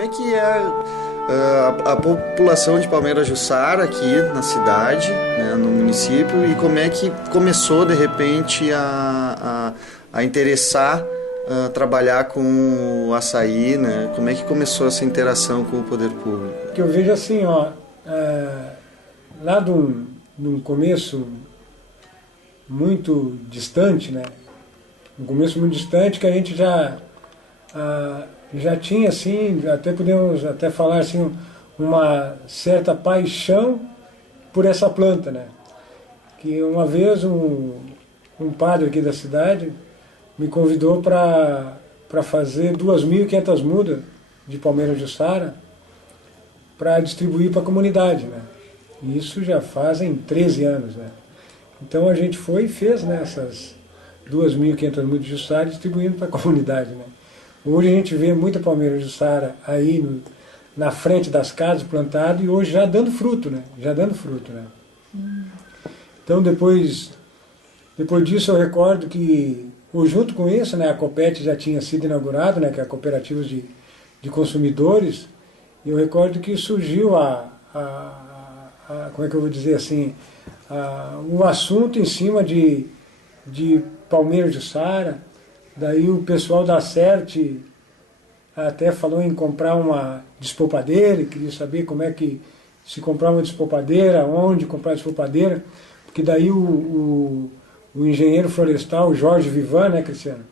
como é que é a população de Palmeira Jussara aqui na cidade, né, no município, e como é que começou de repente a interessar trabalhar com o açaí, né? Como é que começou essa interação com o poder público? Que eu vejo assim, lá de um começo muito distante, né? Um começo muito distante que a gente já tinha, assim, até podemos até falar assim, uma certa paixão por essa planta, né? Que uma vez um padre aqui da cidade me convidou para fazer 2.500 mudas de Palmeira Jussara para distribuir para a comunidade, né? E isso já fazem 13 anos, né? Então a gente foi e fez, né, essas 2.500 mudas de Jussara distribuindo para a comunidade, né? Hoje a gente vê muita Palmeira Jussara aí na frente das casas plantado e hoje já dando fruto, né? Já dando fruto, né? Então depois disso eu recordo que, junto com isso, né, a Copet já tinha sido inaugurada, né, que é a Cooperativa de Consumidores, e eu recordo que surgiu como é que eu vou dizer assim, o assunto em cima de Palmeira Jussara. Daí o pessoal da CERT até falou em comprar uma despolpadeira, queria saber como é que se comprar uma despolpadeira, onde comprar a despolpadeira, porque daí o engenheiro florestal, o Jorge Vivan, né, Cristiano?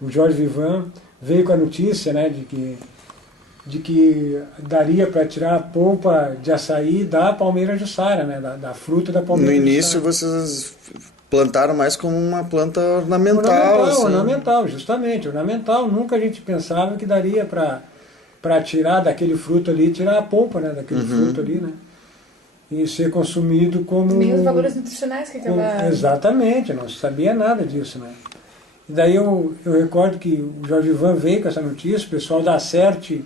O Jorge Vivan veio com a notícia, né, de que daria para tirar a polpa de açaí da Palmeira Jussara, né, da fruta da Palmeira Jussara. No início vocês plantaram mais como uma planta ornamental. Ornamental, justamente, ornamental. Nunca a gente pensava que daria para tirar daquele fruto ali, tirar a polpa, né, daquele fruto ali, né? E ser consumido como... Nem os valores nutricionais que acabaram. Exatamente, não se sabia nada disso, né? E daí eu recordo que o Jorge Ivan veio com essa notícia, o pessoal da CERT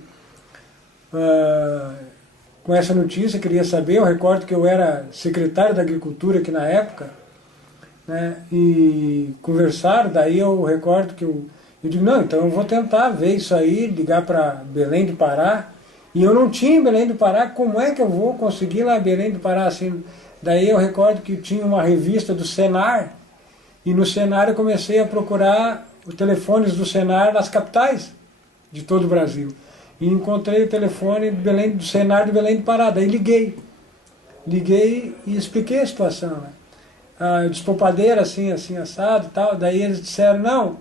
com essa notícia queria saber. Eu recordo que eu era secretário da Agricultura aqui na época, né? E conversaram, daí eu recordo que eu digo, não, então eu vou tentar ver isso aí, ligar para Belém do Pará. E eu não tinha em Belém do Pará, como é que eu vou conseguir lá em Belém do Pará assim? Daí eu recordo que tinha uma revista do Senar, e no Senar eu comecei a procurar os telefones do Senar nas capitais de todo o Brasil. E encontrei o telefone do Senar de Belém do Pará, daí liguei e expliquei a situação, né? Despolpadeira assim, assim, assado e tal. Daí eles disseram, não,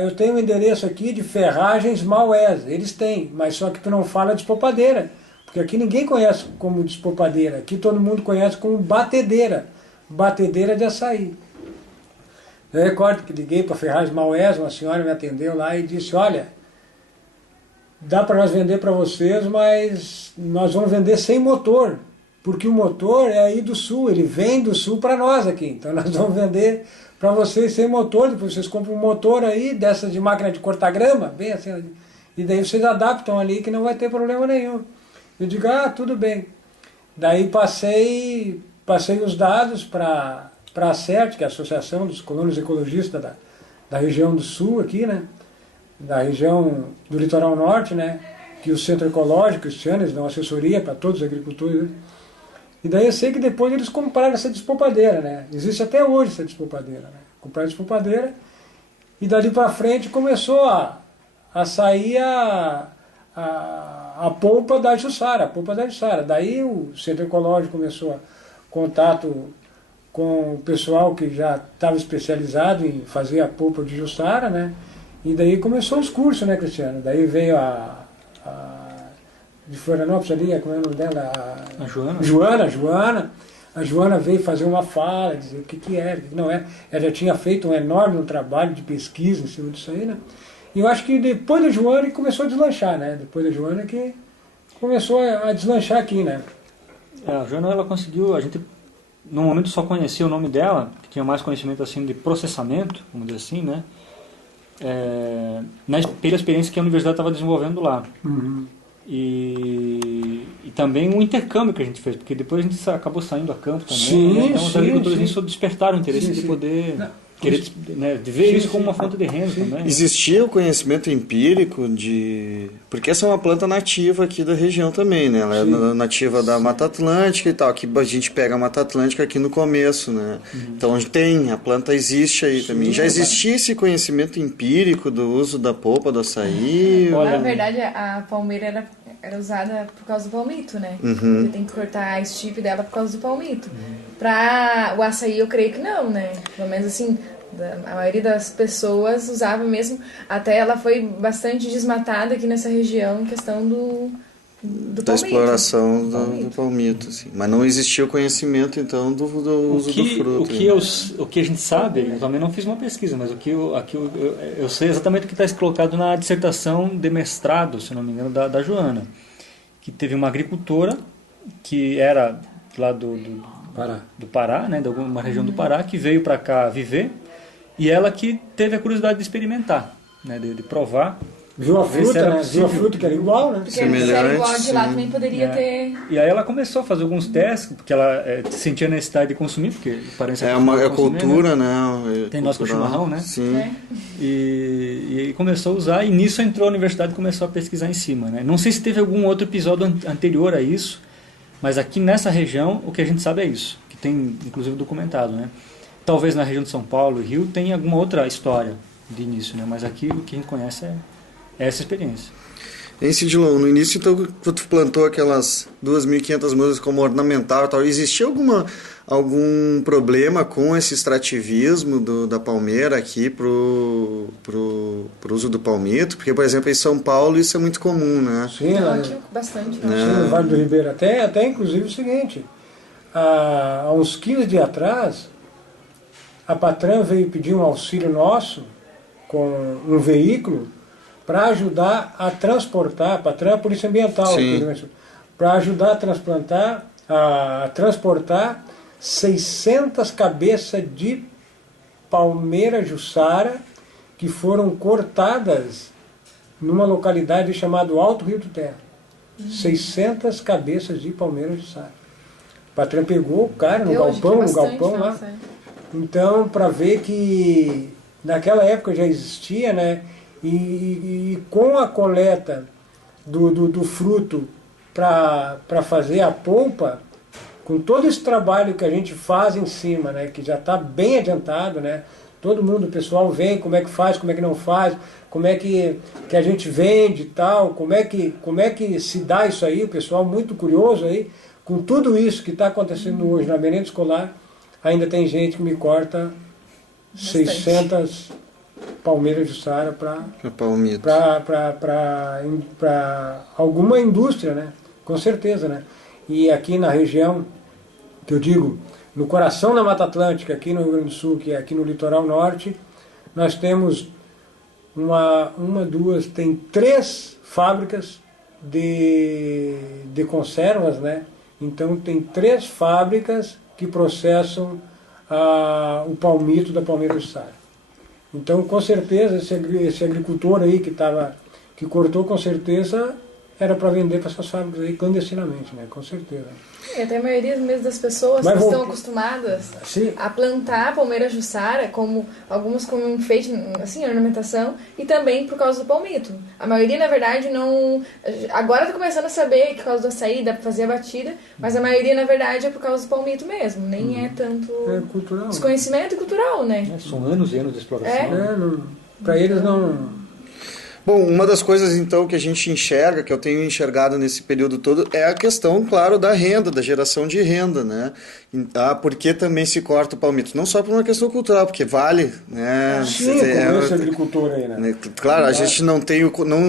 eu tenho um endereço aqui de Ferragens Maués. Eles têm, mas só que tu não fala despolpadeira, porque aqui ninguém conhece como despolpadeira, aqui todo mundo conhece como batedeira de açaí. Eu recordo que liguei para Ferragens Maués, uma senhora me atendeu lá e disse, olha, dá para nós vender para vocês, mas nós vamos vender sem motor, porque o motor é aí do sul, ele vem do sul para nós aqui, então nós vamos vender para vocês sem motor, depois vocês compram um motor aí, dessas de máquina de cortar grama, bem assim, e daí vocês adaptam ali que não vai ter problema nenhum. Eu digo, tudo bem. Daí passei os dados para a CERT, que é a Associação dos Colonos Ecologistas da região do sul aqui, né, da região do litoral norte, né, que o Centro Ecológico, eles dão assessoria para todos os agricultores, né? E daí eu sei que depois eles compraram essa despolpadeira, né? Existe até hoje essa despolpadeira, né? Compraram a despolpadeira e dali para frente começou a sair a polpa da Jussara, Daí o Centro Ecológico começou contato com o pessoal que já estava especializado em fazer a polpa de Jussara, né? E daí começou os cursos, né, Cristiano? Daí veio de Florianópolis ali, como é o nome dela? A Joana. A Joana veio fazer uma fala, dizer o que era, o que não era. Ela já tinha feito um enorme trabalho de pesquisa em cima disso aí, né? E eu acho que depois da Joana que começou a deslanchar, né? Depois da Joana que começou a deslanchar aqui, né? A Joana, ela conseguiu, a gente no momento só conhecia o nome dela, que tinha mais conhecimento assim de processamento, vamos dizer assim, né? Pela experiência que a universidade estava desenvolvendo lá. Uhum. E também um intercâmbio que a gente fez, porque depois a gente acabou saindo a campo também, sim, né? Então os agricultores sim. nisso despertaram o interesse de poder... querer, né, de ver isso como uma fonte de renda também. Existia o conhecimento empírico de... Porque essa é uma planta nativa aqui da região também, né? Ela é nativa da Mata Atlântica e tal. Aqui a gente pega a Mata Atlântica aqui no começo, né? Então a planta existe aí também. Já existia esse conhecimento empírico do uso da polpa do açaí? Na verdade, a palmeira era usada por causa do palmito, né? Você tem que cortar a estipe dela por causa do palmito. Para o açaí, eu creio que não, né? Pelo menos assim, a maioria das pessoas usava mesmo. Até ela foi bastante desmatada aqui nessa região em questão do da palmito. Exploração do palmito, assim. Mas não existia o conhecimento, então, do uso do fruto. O que a gente sabe, eu também não fiz uma pesquisa, mas eu sei exatamente o que está colocado na dissertação de mestrado, se não me engano, da Joana, que teve uma agricultora que era lá do Pará, né, de alguma região do Pará, que veio para cá viver, e ela que teve a curiosidade de experimentar, né, de provar. Viu a fruta, né? Viu a fruta que era igual, né? Porque se era igual de lá também poderia ter... E aí ela começou a fazer alguns testes, porque ela sentia a necessidade de consumir, porque parece é uma cultura, né? Tem nós com chimarrão, né? Sim. E começou a usar, e nisso entrou a universidade e começou a pesquisar em cima, né? Não sei se teve algum outro episódio anterior a isso, mas aqui nessa região o que a gente sabe é isso, que tem inclusive documentado, né? Talvez na região de São Paulo e Rio tenha alguma outra história de início, né? Mas aqui o que a gente conhece é essa experiência. Em Cidilon, no início, então, quando tu plantou aquelas 2.500 musas como ornamental e tal, existia algum problema com esse extrativismo da palmeira aqui pro uso do palmito? Porque, por exemplo, em São Paulo isso é muito comum, né? Sim, aqui bastante. Sim, no Vale do Ribeira. Até inclusive o seguinte, há uns 15 dias atrás, a Patran veio pedir um auxílio nosso com um veículo para ajudar a transportar, a Patran é a Polícia Ambiental, para ajudar a transportar 600 cabeças de palmeira jussara que foram cortadas numa localidade chamada Alto Rio do Terra. 600 cabeças de palmeira jussara. A Patran pegou o cara no galpão lá. Então, para ver que naquela época já existia, né? E com a coleta do fruto para fazer a polpa, com todo esse trabalho que a gente faz em cima, né, que já está bem adiantado, né, todo mundo, o pessoal vem, como é que faz, como é que não faz, como é que a gente vende e tal, como é que se dá isso aí, o pessoal muito curioso aí, com tudo isso que está acontecendo hoje na merenda escolar, ainda tem gente que me corta 600 palmeiras de jussara para alguma indústria, né? Com certeza, né? E aqui na região, que eu digo, no coração da Mata Atlântica, aqui no Rio Grande do Sul, que é aqui no litoral norte, nós temos tem 3 fábricas de conservas, né? Então tem 3 fábricas que processam o palmito da palmeira de jussara. Então, com certeza, esse agricultor aí que cortou, com certeza, era para vender para essas fábricas aí clandestinamente, né? Com certeza. E até a maioria mesmo das pessoas que estão acostumadas a plantar a palmeira jussara, algumas como enfeite, assim, ornamentação, e também por causa do palmito. A maioria, na verdade, não... Agora está começando a saber que por causa do açaí dá para fazer a batida, mas a maioria, na verdade, é por causa do palmito mesmo. Nem é tanto cultural, desconhecimento cultural, né? São anos e anos de exploração. Para eles não... Bom, uma das coisas então que a gente enxerga, que eu tenho enxergado nesse período todo, é a questão, claro, da renda, da geração de renda, né? Por que também se corta o palmito? Não só por uma questão cultural, porque vale, né? Sim, como esse agricultor aí, né? Claro, a gente não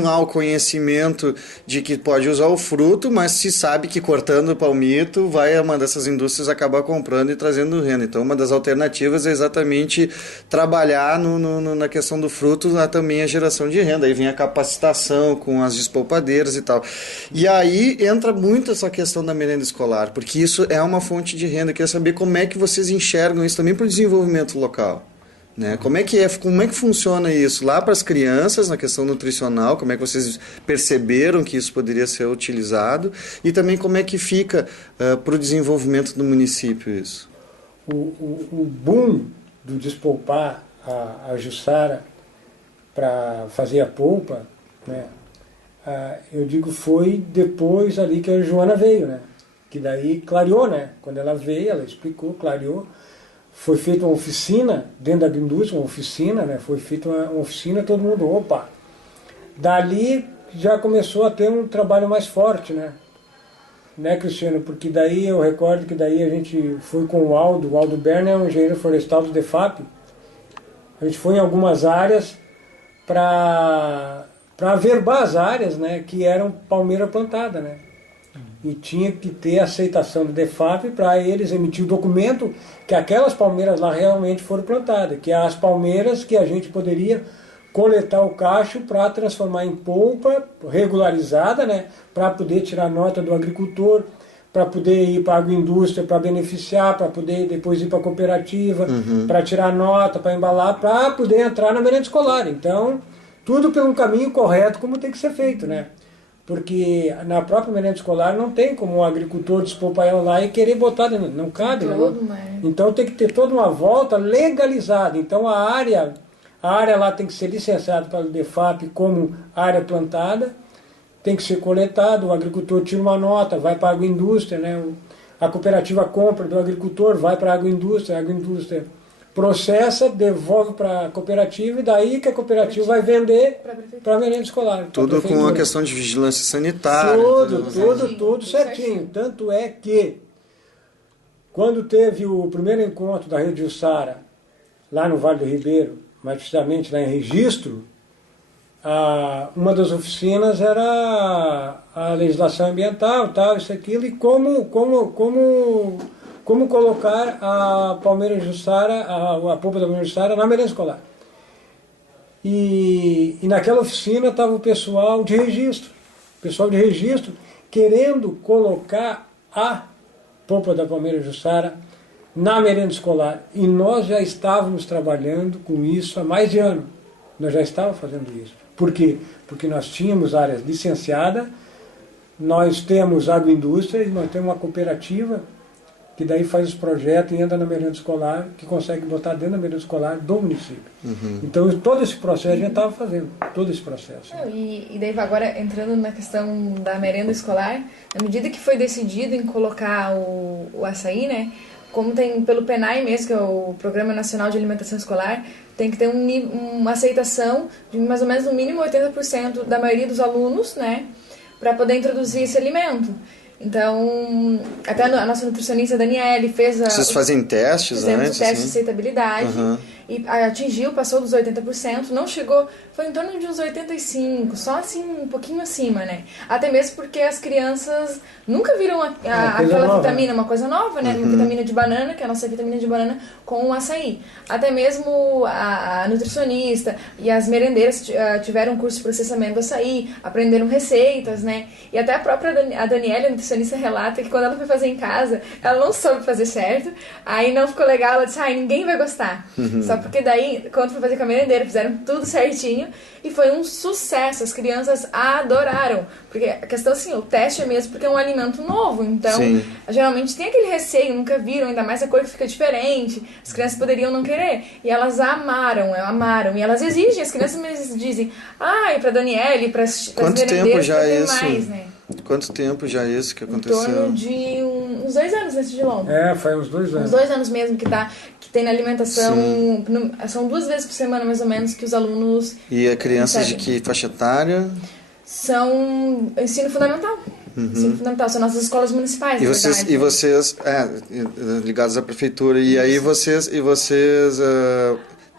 há o conhecimento de que pode usar o fruto, mas se sabe que cortando o palmito, vai uma dessas indústrias acabar comprando e trazendo renda. Então, uma das alternativas é exatamente trabalhar na questão do fruto, também a geração de renda. Aí vem a capacitação com as despolpadeiras e tal. E aí entra muito essa questão da merenda escolar, porque isso é uma fonte de renda. Eu queria saber como é que vocês enxergam isso também para o desenvolvimento local. Né? Como é que funciona isso lá para as crianças, na questão nutricional, como é que vocês perceberam que isso poderia ser utilizado, e também como é que fica para o desenvolvimento do município isso? O boom do despolpar a juçara para fazer a polpa, né? Eu digo, foi depois ali que a Joana veio, né? Que daí clareou, né? Quando ela veio, ela explicou, clareou. Foi feita uma oficina, dentro da indústria, uma oficina, né? Foi feita uma oficina, todo mundo, opa! Dali já começou a ter um trabalho mais forte, né? Né, Cristiano? Porque daí eu recordo que daí a gente foi com o Aldo Berner é um engenheiro florestal do DEFAP. A gente foi em algumas áreas para averbar as áreas, né, que eram palmeira plantada, né? E tinha que ter aceitação do DEFAP para eles emitir o documento que aquelas palmeiras lá realmente foram plantadas, que é as palmeiras que a gente poderia coletar o cacho para transformar em polpa regularizada, né, para poder tirar nota do agricultor, para poder ir para a agroindústria, para beneficiar, para poder depois ir para a cooperativa, para tirar nota, para embalar, para poder entrar na merenda escolar. Então, tudo pelo caminho correto, como tem que ser feito, né? Porque na própria merenda escolar não tem como o agricultor despolpar ela lá e querer botar dentro, não cabe, né? Então tem que ter toda uma volta legalizada. Então a área lá tem que ser licenciada pelo DEFAP como área plantada, tem que ser coletado, o agricultor tira uma nota, vai para a agroindústria, né? A cooperativa compra do agricultor, vai para a agroindústria processa, devolve para a cooperativa e daí que a cooperativa vai vender para a merenda escolar. Tudo com a questão de vigilância sanitária. Tudo certinho. Tanto é que quando teve o primeiro encontro da Rede Juçara, lá no Vale do Ribeiro, mais precisamente lá em Registro, uma das oficinas era a legislação ambiental, tal, isso, aquilo, e como colocar a palmeira juçara, a polpa da palmeira juçara na merenda escolar. E naquela oficina estava o pessoal de registro. Querendo colocar a polpa da palmeira juçara na merenda escolar. E nós já estávamos trabalhando com isso há mais de ano. Nós já estávamos fazendo isso. Por quê? Porque nós tínhamos áreas licenciadas, nós temos agroindústria e nós temos uma cooperativa que daí faz os projetos e entra na merenda escolar, que consegue botar dentro da merenda escolar do município. Então todo esse processo a gente estava fazendo, todo esse processo. E daí agora entrando na questão da merenda escolar, na medida que foi decidido em colocar o açaí, né, como tem pelo PNAE mesmo, que é o Programa Nacional de Alimentação Escolar, tem que ter uma aceitação de mais ou menos no mínimo 80% da maioria dos alunos, né, para poder introduzir esse alimento. Então, até a nossa nutricionista Daniele fez Vocês fazem testes antes? Fizemos testes de aceitabilidade e atingiu, passou dos 80%, não chegou, foi em torno de uns 85%, só assim um pouquinho acima, né? Até mesmo porque as crianças nunca viram aquela vitamina, uma coisa nova, né? Vitamina de banana, que é a nossa vitamina de banana, com o açaí. Até mesmo a nutricionista e as merendeiras tiveram um curso de processamento do açaí, aprenderam receitas, né? E até a própria Daniela, a nutricionista, relata que quando ela foi fazer em casa, ela não soube fazer certo, aí não ficou legal, ela disse, ninguém vai gostar. Só porque daí, quando foi fazer com a merendeira, fizeram tudo certinho e foi um sucesso, as crianças adoraram. Porque a questão assim, o teste é mesmo porque é um alimento novo, então geralmente tem aquele receio, nunca viram, ainda mais a cor que fica diferente, as crianças poderiam não querer, e elas amaram, e elas exigem, as crianças mesmo dizem, e pra Daniele, para as merendeiras, já é isso? Mais, né? Quanto tempo já é isso que aconteceu? Em torno de uns 2 anos nesse de Lombo. Foi uns 2 anos. Uns 2 anos mesmo que tem na alimentação, são 2 vezes por semana mais ou menos que os alunos... E a crianças de que faixa etária? São ensino fundamental. Ensino fundamental, são nossas escolas municipais. E vocês ligados à prefeitura, e aí vocês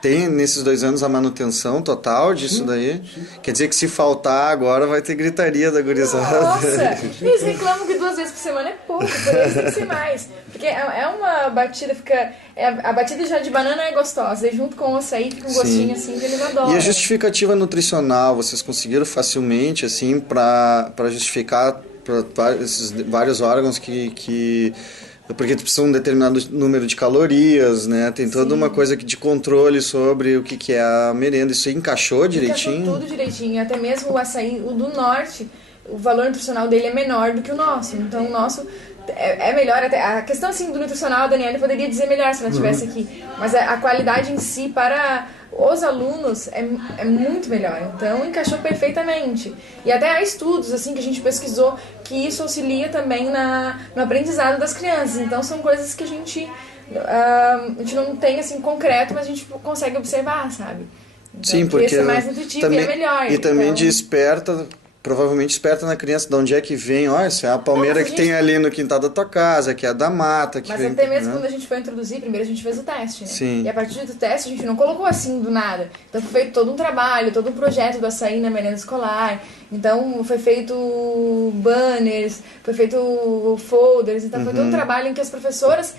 tem nesses 2 anos a manutenção total disso daí? Quer dizer que se faltar agora vai ter gritaria da gurizada. Nossa, eles reclamam que 2 vezes por semana é pouco, por eles tem que ser mais. Porque é uma batida, a batida já de banana é gostosa, e junto com o açaí fica um gostinho assim que eles adoram. E a justificativa nutricional, vocês conseguiram facilmente assim para justificar para esses vários órgãos que porque precisa um determinado número de calorias, né? Tem toda uma coisa de controle sobre o que é a merenda. Isso encaixou direitinho? Encaixou tudo direitinho. Até mesmo o açaí, o do norte, o valor nutricional dele é menor do que o nosso. Então o nosso é melhor, até a questão assim do nutricional a Daniela poderia dizer melhor se ela estivesse aqui, mas a qualidade em si para os alunos é muito melhor, então encaixou perfeitamente. E até há estudos assim que a gente pesquisou que isso auxilia também no aprendizado das crianças, então são coisas que a gente não tem assim concreto, mas a gente consegue observar, sabe? Então, sim, porque é mais nutritivo também, e é melhor. E também desperta... Provavelmente esperta na criança de onde é que vem, olha, essa é a palmeira que tem ali no quintal da tua casa, que é da mata. Que mas vem, até mesmo quando a gente foi introduzir, primeiro a gente fez o teste, né? Sim. E a partir do teste a gente não colocou assim do nada. Então foi feito todo um trabalho, todo um projeto do açaí na merenda escolar. Então foi feito banners, foi feito folders, então foi todo um trabalho em que as professoras,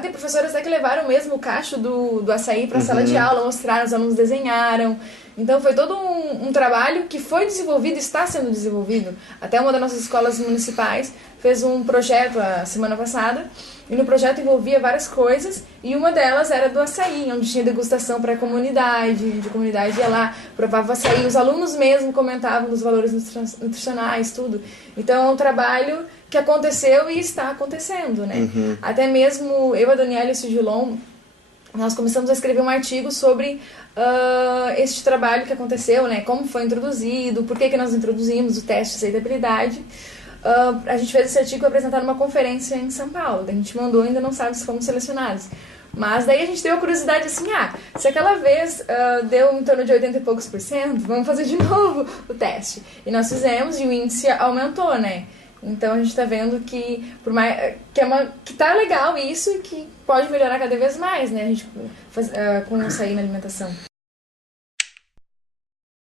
tem professoras até que levaram mesmo o cacho do açaí para a sala de aula, mostraram, os alunos desenharam. Então foi todo um trabalho que foi desenvolvido, está sendo desenvolvido. Até uma das nossas escolas municipais fez um projeto a semana passada, e no projeto envolvia várias coisas, e uma delas era do açaí, onde tinha degustação para a comunidade, a comunidade ia lá, provava açaí, os alunos mesmo comentavam dos valores nutricionais, tudo. Então é um trabalho que aconteceu e está acontecendo, né? Até mesmo eu, a Daniela e o Sigilon, nós começamos a escrever um artigo sobre este trabalho que aconteceu, né? Como foi introduzido, por que nós introduzimos o teste de aceitabilidade. A gente fez esse artigo apresentado numa conferência em São Paulo. A gente mandou, ainda não sabe se fomos selecionados. Mas daí a gente teve a curiosidade assim, se aquela vez deu em torno de 80 e poucos %, vamos fazer de novo o teste. E nós fizemos e o índice aumentou, né? Então a gente está vendo que que tá legal isso e que pode melhorar cada vez mais, né? A gente com o açaí na alimentação.